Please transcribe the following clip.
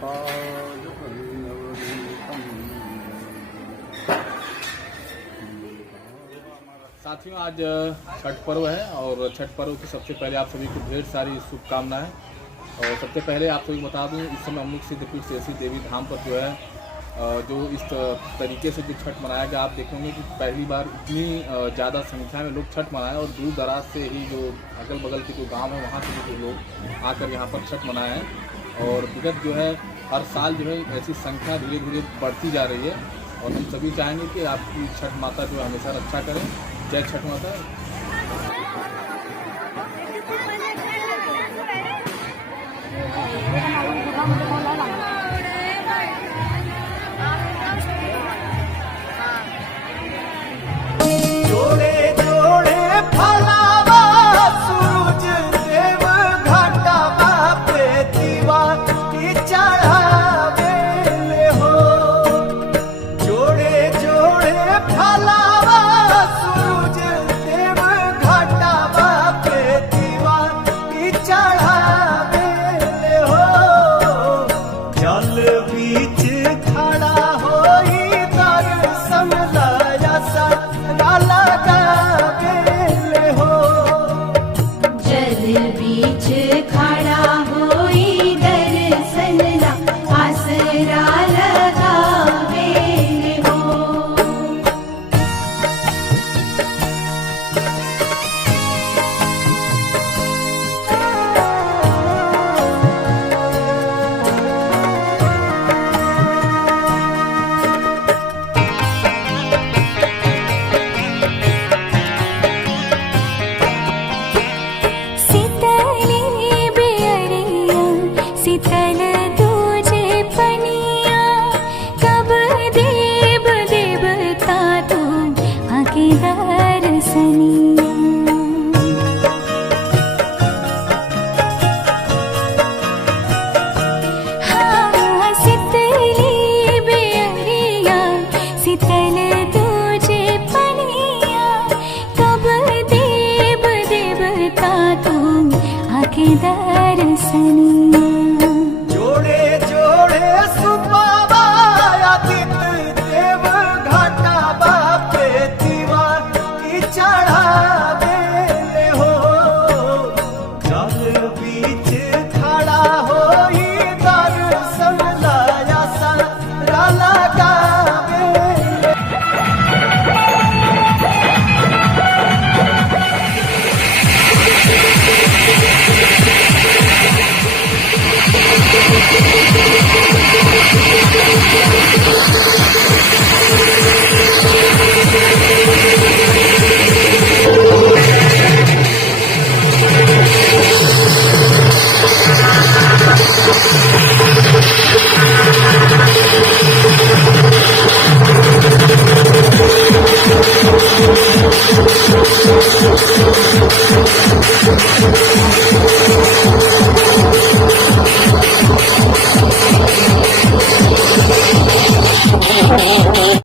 साथियों, आज छठ पर्व है और छठ पर्व की सबसे पहले आप सभी को ढेर सारी शुभकामनाएं। और सबसे पहले आप सभी बता दूं, इस समय हम लोग सिद्धपीठ शेषी देवी धाम पर जो है जो इस तरीके से जो छठ मनाया गया, आप देखेंगे कि पहली बार इतनी ज़्यादा संख्या में लोग छठ मनाए और दूर दराज से ही जो अगल बगल के जो गांव है वहाँ से भी जो लोग आकर यहाँ पर छठ मनाए हैं। और विगत जो है हर साल जो है ऐसी संख्या धीरे धीरे बढ़ती जा रही है और हम सभी चाहेंगे कि आपकी छठ माता जो हमेशा रक्षा करें। जय छठ माता। Thank you.